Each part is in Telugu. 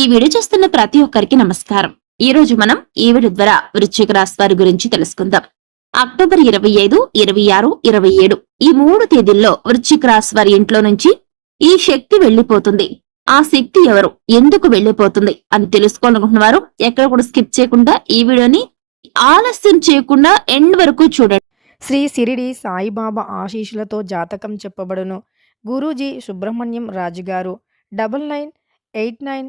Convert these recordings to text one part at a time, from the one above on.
ఈ వీడియో చూస్తున్న ప్రతి ఒక్కరికి నమస్కారం. ఈ రోజు మనం ఈ వీడియో ద్వారా వృశ్చిక రాశి వారి గురించి తెలుసుకుందాం. అక్టోబర్ ఇరవై ఐదు ఇరవై ఆరు ఇరవై ఏడు ఈ మూడు తేదీల్లో వృశ్చిక రాశి వారి ఇంట్లో నుంచి ఈ శక్తి వెళ్ళిపోతుంది ఆ శక్తి ఎవరు? ఎందుకు వెళ్ళిపోతుంది అని తెలుసుకోవాలనుకుంటున్న వారు ఎక్కడ కూడా స్కిప్ చేయకుండా ఈ వీడియోని ఆలస్యం చేయకుండా ఎండ్ వరకు చూడండి. శ్రీ సిరిడి సాయిబాబా ఆశీషులతో జాతకం చెప్పబడును. Guruji Subrahmanyam Raju garu double nine eight nine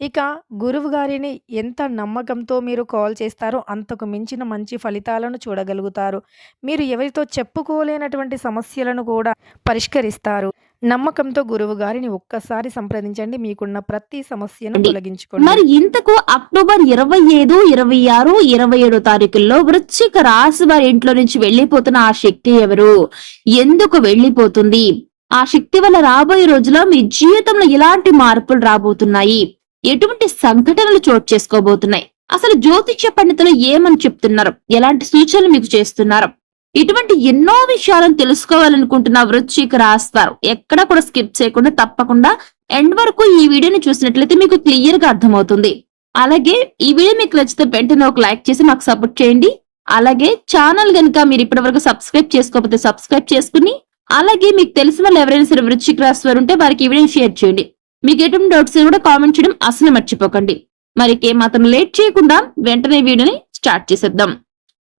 ఇక గురువు గారిని ఎంత నమ్మకంతో మీరు కాల్ చేస్తారో అంతకు మించిన మంచి ఫలితాలను చూడగలుగుతారు. మీరు ఎవరితో చెప్పుకోలేనటువంటి సమస్యలను కూడా పరిష్కరిస్తారు. నమ్మకంతో గురువు గారిని ఒక్కసారి సంప్రదించండి. మీకున్న ప్రతి సమస్యను. తొలగించుకోండి. మరి ఇంతకు అక్టోబర్ ఇరవై ఐదు ఇరవై ఆరు ఇరవై ఏడు తారీఖుల్లో వృశ్చిక రాశి వారి ఇంట్లో నుంచి వెళ్ళిపోతున్న ఆ శక్తి ఎవరు? ఎందుకు వెళ్ళిపోతుంది ఆ శక్తి వల్ల రాబోయే రోజుల్లో మీ జీవితంలో ఎలాంటి మార్పులు రాబోతున్నాయి. ఎటువంటి సంఘటనలు చోటు చేసుకోబోతున్నాయి? అసలు జ్యోతిష్య పండితులు ఏమని చెప్తున్నారు? ఎలాంటి సూచనలు మీకు చేస్తున్నారు? ఇటువంటి ఎన్నో విషయాలను తెలుసుకోవాలనుకుంటున్న వృశ్చిక రాస్తారు ఎక్కడ కూడా స్కిప్ చేయకుండా తప్పకుండా ఎండ్ వరకు ఈ వీడియోని చూసినట్లయితే మీకు క్లియర్గా అర్థమవుతుంది. అలాగే ఈ వీడియో మీకు నచ్చితే వెంటనే ఒక లైక్ చేసి మాకు సపోర్ట్ చేయండి. అలాగే ఛానల్ గనుక మీరు ఇప్పటి వరకు సబ్స్క్రైబ్ చేసుకోకపోతే సబ్స్క్రైబ్ చేసుకుని అలాగే మీకు తెలిసిన వాళ్ళు ఎవరైనా సరే వృశ్చిక రాశి వారు ఉంటే వారికి ఈ వీడియోని షేర్ చేయండి. మీకు ఎటువంటి డౌట్స్ కూడా కామెంట్ చేయడం అసలు మర్చిపోకండి. మరికే మాత్రం లేట్ చేయకుండా వెంటనే వీడియోని స్టార్ట్ చేసేద్దాం.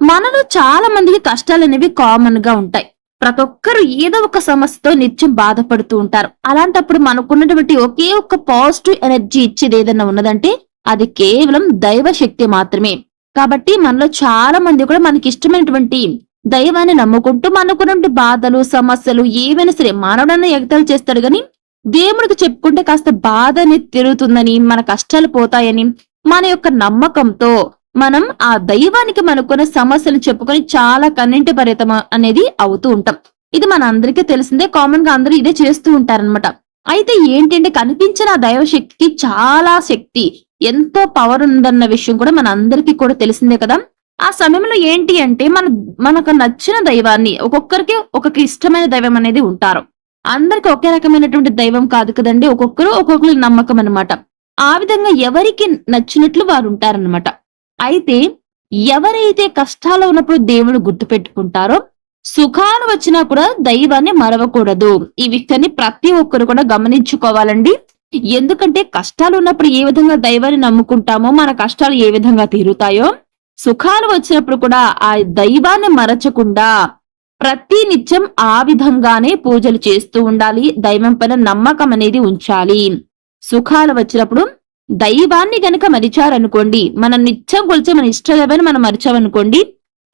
మనలో చాలా మందికి కష్టాలు అనేవి కామన్గా ఉంటాయి. ప్రతి ఒక్కరు ఏదో ఒక సమస్యతో నిత్యం బాధపడుతూ ఉంటారు. అలాంటప్పుడు మనకున్నటువంటి ఒకే ఒక్క పాజిటివ్ ఎనర్జీ ఇచ్చేది ఏదైనా ఉన్నదంటే అది కేవలం దైవ శక్తి మాత్రమే. కాబట్టి మనలో చాలా మంది కూడా మనకి ఇష్టమైనటువంటి దైవాన్ని నమ్ముకుంటూ మనకున్నటువంటి బాధలు సమస్యలు ఏవైనా సరే మానవుడన్నా ఎగతాలు చేస్తాడు కానీ దేవుడికి చెప్పుకుంటే కాస్త బాధ అనేది తిరుగుతుందని మన కష్టాలు పోతాయని మన యొక్క నమ్మకంతో మనం ఆ దైవానికి మనకున్న సమస్యలు చెప్పుకొని చాలా కన్నింటి పరితం అనేది అవుతూ ఉంటాం. ఇది మన అందరికీ తెలిసిందే కామన్గా అందరూ ఇదే చేస్తూ ఉంటారనమాట అయితే ఏంటంటే కనిపించిన ఆ దైవ శక్తికి చాలా శక్తి ఎంతో పవర్ ఉందన్న విషయం కూడా మన అందరికీ కూడా తెలిసిందే కదా. ఆ సమయంలో ఏంటి అంటే మన మనకు నచ్చిన దైవాన్ని ఒక్కొక్కరికి ఒక్కొక్క ఇష్టమైన దైవం అనేది ఉంటారు. అందరికి ఒకే రకమైనటువంటి దైవం కాదు కదండి. ఒక్కొక్కరు ఒక్కొక్కరు నమ్మకం అనమాట ఆ విధంగా ఎవరికి నచ్చినట్లు వారు ఉంటారన్నమాట. అయితే ఎవరైతే కష్టాలు ఉన్నప్పుడు దేవుడు గుర్తు పెట్టుకుంటారో సుఖాలు వచ్చినా కూడా దైవాన్ని మరవకూడదు. ఈ విషయాన్ని ప్రతి ఒక్కరు కూడా గమనించుకోవాలండి. ఎందుకంటే కష్టాలు ఉన్నప్పుడు ఏ విధంగా దైవాన్ని నమ్ముకుంటామో మన కష్టాలు ఏ విధంగా తీరుతాయో సుఖాలు వచ్చినప్పుడు కూడా ఆ దైవాన్ని మరచకుండా ప్రతి నిత్యం ఆ విధంగానే పూజలు చేస్తూ ఉండాలి. దైవం పైన నమ్మకం అనేది ఉంచాలి. సుఖాలు వచ్చినప్పుడు దైవాన్ని గనక మరిచారనుకోండి మనం నిత్యం కొలిచే మన ఇష్టదేవని మనం మరిచామనుకోండి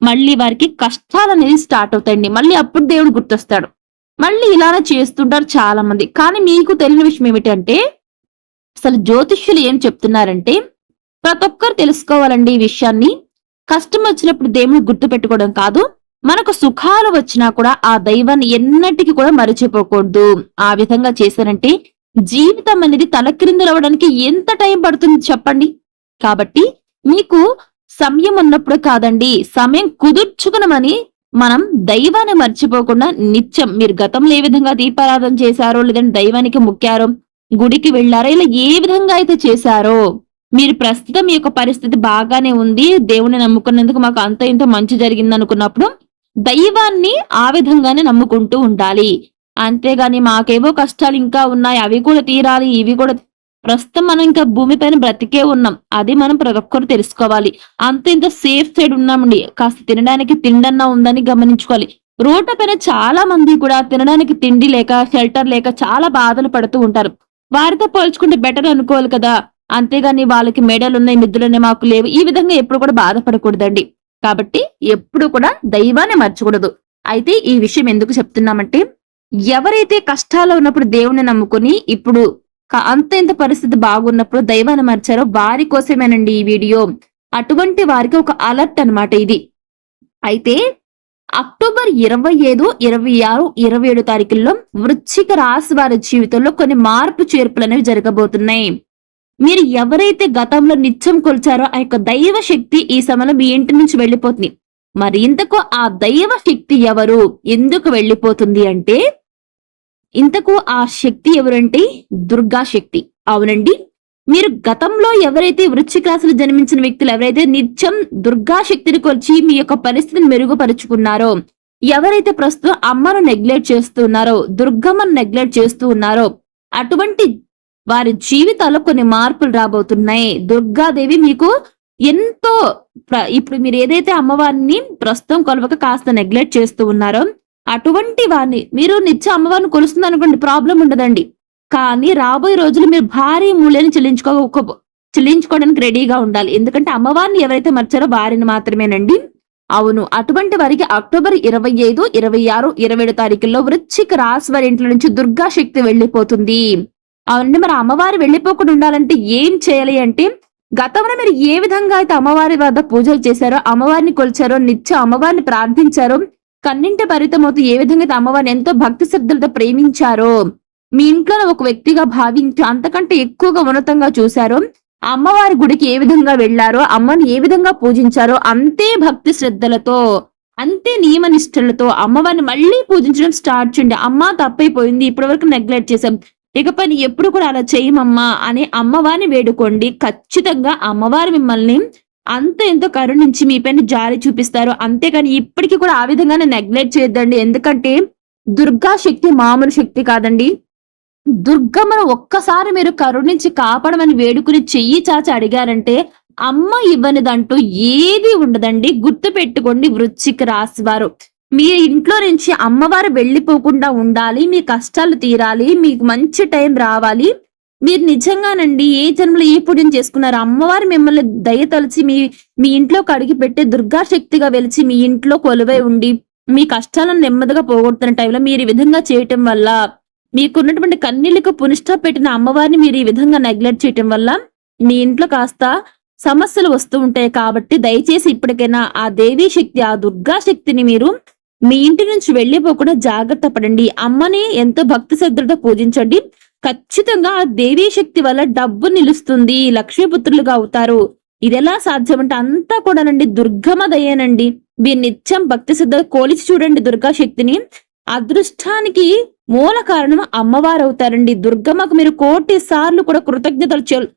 మళ్ళీ వారికి కష్టాలు అనేది స్టార్ట్ అవుతాయండి. మళ్ళీ అప్పుడు దేవుడు గుర్తొస్తాడు. మళ్ళీ ఇలానే చేస్తుంటారు చాలా మంది కానీ మీకు తెలియని విషయం ఏమిటంటే అసలు జ్యోతిష్యులు ఏం చెప్తున్నారంటే ప్రతి ఒక్కరు తెలుసుకోవాలండి ఈ విషయాన్ని. కష్టం వచ్చినప్పుడు దేవుని గుర్తు పెట్టుకోవడం కాదు. మనకు సుఖాలు వచ్చినా కూడా ఆ దైవాన్ని ఎన్నటికి కూడా మరిచిపోకూడదు. ఆ విధంగా చేశారంటే జీవితం అనేది తలక్రిందులవ్వడానికి ఎంత టైం పడుతుంది చెప్పండి? కాబట్టి మీకు సమయం ఉన్నప్పుడు కాదండి సమయం కుదుర్చుకునమని మనం దైవాన్ని మర్చిపోకుండా నిత్యం మీరు గతంలో ఏ విధంగా దీపారాధన చేశారో లేదంటే దైవానికి ముక్కారో గుడికి వెళ్ళారో ఇలా ఏ విధంగా అయితే చేశారో మీరు ప్రస్తుతం మీ యొక్క పరిస్థితి బాగానే ఉంది దేవుని నమ్ముకున్నందుకు మాకు అంత ఇంత మంచి జరిగింది అనుకున్నప్పుడు దైవాన్ని ఆ విధంగానే నమ్ముకుంటూ ఉండాలి. అంతేగాని మాకేవో కష్టాలు ఇంకా ఉన్నాయి అవి కూడా తీరాలి ఇవి కూడా ప్రస్తుతం మనం ఇంకా భూమిపైన బ్రతికే ఉన్నాం అది మనం ప్రతి ఒక్కరు తెలుసుకోవాలి. అంత ఇంత సేఫ్ సైడ్ ఉన్నామండి కాస్త తినడానికి తిండన్నా ఉందని గమనించుకోవాలి. రోడ్ల పైన చాలా మంది కూడా తినడానికి తిండి లేక షెల్టర్ లేక చాలా బాధలు పడుతూ ఉంటారు. వారితో పోల్చుకుంటే బెటర్ అనుకోవాలి కదా. అంతేగాని వాళ్ళకి మెడలు ఉన్నాయి నిధులున్నాయి మాకు లేవు ఈ విధంగా ఎప్పుడు కూడా బాధపడకూడదండి. కాబట్టి ఎప్పుడు కూడా దైవాన్ని మర్చకూడదు. అయితే ఈ విషయం ఎందుకు చెప్తున్నామంటే ఎవరైతే కష్టాల్లో ఉన్నప్పుడు దేవుణ్ణి నమ్ముకొని ఇప్పుడు అంత ఇంత పరిస్థితి బాగున్నప్పుడు దైవాన్ని మర్చారో వారి కోసమేనండి ఈ వీడియో. అటువంటి వారికి ఒక అలర్ట్ అన్నమాట ఇది. అయితే అక్టోబర్ ఇరవై ఐదు ఇరవై ఆరు ఇరవై ఏడు తారీఖుల్లో వృశ్చిక రాశి వారి జీవితంలో కొన్ని మార్పు చేర్పులు అనేవి జరగబోతున్నాయి. మీరు ఎవరైతే గతంలో నిత్యం కొలిచారో ఆ యొక్క దైవ శక్తి ఈ సమయంలో మీ ఇంటి నుంచి వెళ్ళిపోతుంది. మరి ఇంతకు ఆ దైవ శక్తి ఎవరు? ఎందుకు వెళ్ళిపోతుంది అంటే ఇంతకు ఆ శక్తి ఎవరంటే దుర్గా శక్తి. అవునండి. మీరు గతంలో ఎవరైతే వృశ్చిక రాశిలో జన్మించిన వ్యక్తులు ఎవరైతే నిత్యం దుర్గా శక్తిని కొలిచి మీ యొక్క పరిస్థితిని మెరుగుపరుచుకున్నారో ఎవరైతే ప్రస్తుతం అమ్మను నెగ్లెక్ట్ చేస్తున్నారో దుర్గమ్మను నెగ్లెక్ట్ చేస్తూ ఉన్నారో అటువంటి వారి జీవితాల్లో కొన్ని మార్పులు రాబోతున్నాయి. దుర్గాదేవి మీకు ఎంతో ఇప్పుడు మీరు ఏదైతే అమ్మవారిని ప్రస్తుతం కొలవక కాస్త నెగ్లెక్ట్ చేస్తూ ఉన్నారో అటువంటి వారిని మీరు నిత్య అమ్మవారిని కొలుస్తుంది అనుకోండి ప్రాబ్లం ఉండదండి. కానీ రాబోయే రోజులు మీరు భారీ మూల్యాన్ని చెల్లించుకో చెల్లించుకోవడానికి రెడీగా ఉండాలి. ఎందుకంటే అమ్మవారిని ఎవరైతే మర్చారో వారిని మాత్రమేనండి. అవును అటువంటి వారికి అక్టోబర్ ఇరవై ఐదు ఇరవై ఆరు ఇరవై ఏడు తారీఖుల్లో వృశ్చిక రాశి వారి ఇంట్లో నుంచి దుర్గా శక్తి వెళ్ళిపోతుంది. అవునండి మరి అమ్మవారు వెళ్ళిపోకుండా ఉండాలంటే ఏం చేయాలి అంటే గతంలో మీరు ఏ విధంగా అయితే అమ్మవారి వద్ద పూజలు చేశారో అమ్మవారిని కొలిచారో నిత్యం అమ్మవారిని ప్రార్థించారో కన్నింటి పరితమవుతూ ఏ విధంగా అయితే అమ్మవారిని ఎంతో భక్తి శ్రద్ధలతో ప్రేమించారో మీ ఇంట్లో ఒక వ్యక్తిగా భావించి అంతకంటే ఎక్కువగా ఉన్నతంగా చూశారో అమ్మవారి గుడికి ఏ విధంగా వెళ్ళారో అమ్మని ఏ విధంగా పూజించారో అంతే భక్తి శ్రద్ధలతో అంతే నియమ నిష్ఠలతో అమ్మవారిని మళ్ళీ పూజించడం స్టార్ట్ చేయండి. అమ్మ తప్పైపోయింది ఇప్పటి వరకు నెగ్లెక్ట్ చేసాం ఇకపై ఎప్పుడు కూడా అలా చేయమమ్మా అని అమ్మవారిని వేడుకోండి. ఖచ్చితంగా అమ్మవారు మిమ్మల్ని అంత ఎంతో కరుణించి మీ పైన జారి చూపిస్తారు అంతేకాని ఇప్పటికీ కూడా ఆ విధంగానే నెగ్లెక్ట్ చేయొద్దండి. ఎందుకంటే దుర్గా శక్తి మామూలు శక్తి కాదండి. దుర్గమ్మను ఒక్కసారి మీరు కరుణించి కాపాడమని వేడుకుని చెయ్యి చాచి అడిగారంటే అమ్మ ఇవ్వనిదంటూ ఏది ఉండదండి. గుర్తు పెట్టుకోండి వృచ్చిక రాశి వారు. మీ ఇంట్లో నుంచి అమ్మవారు వెళ్ళిపోకుండా ఉండాలి మీ కష్టాలు తీరాలి మీకు మంచి టైం రావాలి. మీరు నిజంగానండి ఏ జన్మలో ఏ పుణ్యం చేసుకున్నారు అమ్మవారు మిమ్మల్ని దయ తలిచి మీ మీ ఇంట్లో కడిగి పెట్టి దుర్గా శక్తిగా వెలిచి మీ ఇంట్లో కొలువై ఉండి మీ కష్టాలను నెమ్మదిగా పోగొడుతున్న టైంలో మీరు ఈ విధంగా చేయటం వల్ల మీకున్నటువంటి కన్నీళ్ళకు పునిష్ట పెట్టిన అమ్మవారిని మీరు ఈ విధంగా నెగ్లెక్ట్ చేయటం వల్ల మీ ఇంట్లో కాస్త సమస్యలు వస్తూ ఉంటాయి కాబట్టి దయచేసి ఇప్పటికైనా ఆ దేవీ శక్తి ఆ దుర్గా శక్తిని మీరు మీ ఇంటి నుంచి వెళ్ళిపోకుండా జాగ్రత్త పడండి. అమ్మని ఎంతో భక్తి శ్రద్ధలతో పూజించండి. ఖచ్చితంగా ఆ దేవీ శక్తి వల్ల డబ్బు నిలుస్తుంది. లక్ష్మీపుత్రులుగా అవుతారు. ఇది ఎలా సాధ్యమంటే అంతా కూడానండి. దుర్గమ దయేనండి. మీరు నిత్యం భక్తి శ్రద్ధ కోలిచి చూడండి దుర్గా శక్తిని అదృష్టానికి మూల కారణం అమ్మవారు అవుతారండి దుర్గమ్మకు మీరు కోటి సార్లు కూడా కృతజ్ఞతలు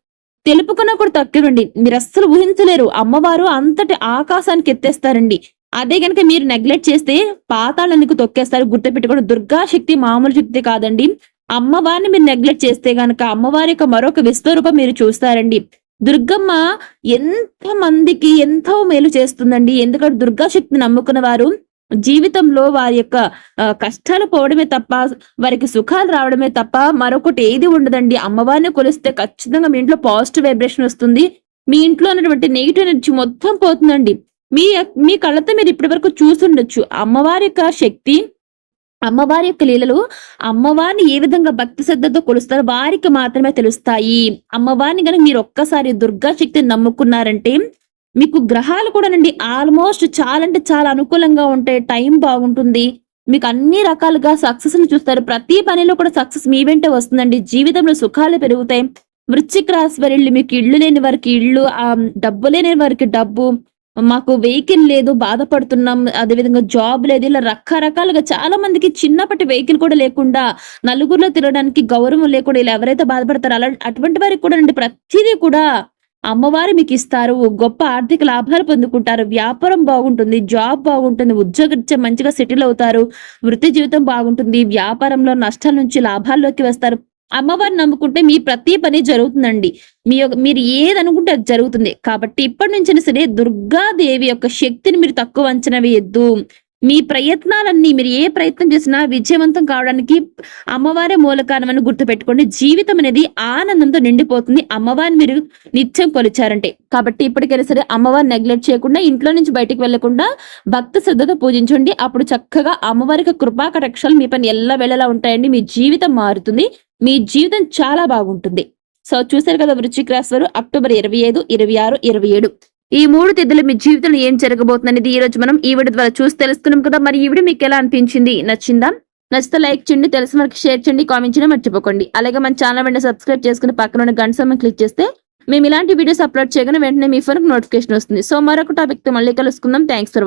తెలుపుకున్నా కూడా తక్కువండి. మీరు అస్సలు ఊహించలేరు. అమ్మవారు అంతటి ఆకాశానికి ఎత్తేస్తారండి. అదే కనుక మీరు నెగ్లెక్ట్ చేస్తే పాతాళానికి తొక్కేస్తారు. గుర్తుపెట్టుకోవడం దుర్గా శక్తి మామూలు శక్తి కాదండి. అమ్మవారిని మీరు నెగ్లెక్ట్ చేస్తే గనక అమ్మవారి యొక్క మరొక విశ్వరూపం మీరు చూస్తారండి. దుర్గమ్మ ఎంత మందికి ఎంతో మేలు చేస్తుందండి. ఎందుకంటే దుర్గా శక్తిని నమ్ముకున్న వారు జీవితంలో వారి యొక్క కష్టాలు పోవడమే తప్ప వారికి సుఖాలు రావడమే తప్ప మరొకటి ఏది ఉండదండి. అమ్మవారిని కొలిస్తే ఖచ్చితంగా మీ ఇంట్లో పాజిటివ్ వైబ్రేషన్ వస్తుంది. మీ ఇంట్లో ఉన్నటువంటి నెగిటివ్ ఎనర్జీ మొత్తం పోతుందండి. మీ మీ కళ్ళతో మీరు ఇప్పటి వరకు చూసుండొచ్చు. అమ్మవారి యొక్క శక్తి అమ్మవారి యొక్క లీలలు అమ్మవారిని ఏ విధంగా భక్తి శ్రద్ధతో కొలుస్తారో వారికి మాత్రమే తెలుస్తాయి. అమ్మవారిని కనుక మీరు ఒక్కసారి దుర్గా శక్తిని నమ్ముకున్నారంటే మీకు గ్రహాలు కూడా నండి ఆల్మోస్ట్ చాలా అంటే చాలా అనుకూలంగా ఉంటాయి. టైం బాగుంటుంది. మీకు అన్ని రకాలుగా సక్సెస్ని చూస్తారు. ప్రతి పనిలో కూడా సక్సెస్ మీ వెంట వస్తుందండి. జీవితంలో సుఖాలు పెరుగుతాయి. వృశ్చిక రాశి వారి మీకు ఇళ్ళు లేని వారికి ఇళ్ళు ఆ డబ్బు లేని వారికి డబ్బు మాకు వెహికల్ లేదు బాధపడుతున్నాం. అదేవిధంగా జాబ్ లేదు. ఇలా రకరకాలుగా చాలా మందికి చిన్నప్పటి వెహికల్ కూడా లేకుండా నలుగురిలో తిరగడానికి గౌరవం లేకుండా ఇలా ఎవరైతే బాధపడతారో అలా అటువంటి వారికి కూడా అండి ప్రతిదీ కూడా అమ్మవారు మీకు ఇస్తారు. గొప్ప ఆర్థిక లాభాలు పొందుకుంటారు. వ్యాపారం బాగుంటుంది జాబ్ బాగుంటుంది ఉద్యోగరీత్యా మంచిగా సెటిల్ అవుతారు. వృత్తి జీవితం బాగుంటుంది. వ్యాపారంలో నష్టాల నుంచి లాభాల్లోకి వస్తారు. అమ్మవారిని నమ్ముకుంటే మీ ప్రతి పని జరుగుతుందండి. మీ యొక్క మీరు ఏది అనుకుంటే అది జరుగుతుంది. కాబట్టి ఇప్పటి నుంచైనా సరే దుర్గాదేవి యొక్క శక్తిని మీరు తక్కువ అంచనా వేయద్దు. మీ ప్రయత్నాలన్నీ మీరు ఏ ప్రయత్నం చేసినా విజయవంతం కావడానికి అమ్మవారే మూలకారణమని గుర్తుపెట్టుకోండి. జీవితం అనేది ఆనందంతో నిండిపోతుంది. అమ్మవారిని మీరు నిత్యం కొలిచారంటే. కాబట్టి ఇప్పటికైనా సరే అమ్మవారిని నెగ్లెక్ట్ చేయకుండా ఇంట్లో నుంచి బయటికి వెళ్ళకుండా భక్తి శ్రద్ధతో పూజించండి. అప్పుడు చక్కగా అమ్మవారికి కృపా కటాక్షాలు మీ పని ఎల్ల వెళ్ళలా ఉంటాయండి. మీ జీవితం మారుతుంది. మీ జీవితం చాలా బాగుంటుంది. సో చూసారు కదా వృశ్చిక రాశి వారు అక్టోబర్ ఇరవై ఐదు ఇరవై ఆరు ఇరవై ఏడు. ఈ మూడు తిథులు మీ జీవితంలో ఏం జరగబోతుంది అనేది ఈ రోజు మనం ఈ వీడియో ద్వారా చూసి తెలుసుకున్నాం కదా. మరి ఈ వీడియో మీకు ఎలా అనిపించింది? నచ్చిందా? నచ్చితే లైక్ చేయండి తెలిసిన వరకు షేర్ చేయండి కామెంట్ చేయడం మర్చిపోకండి. అలాగే మన ఛానల్ వెంటనే సబ్స్క్రైబ్ చేసుకుని పక్కన ఉన్న గంట సమయం క్లిక్ చేస్తే మేము ఇలాంటి వీడియోస్ అప్లోడ్ చేయగానే వెంటనే మీ ఫోన్కి నోటిఫికేషన్ వస్తుంది. సో మరొక టాపిక్తో మళ్ళీ కలుసుకుందాం. Thanks for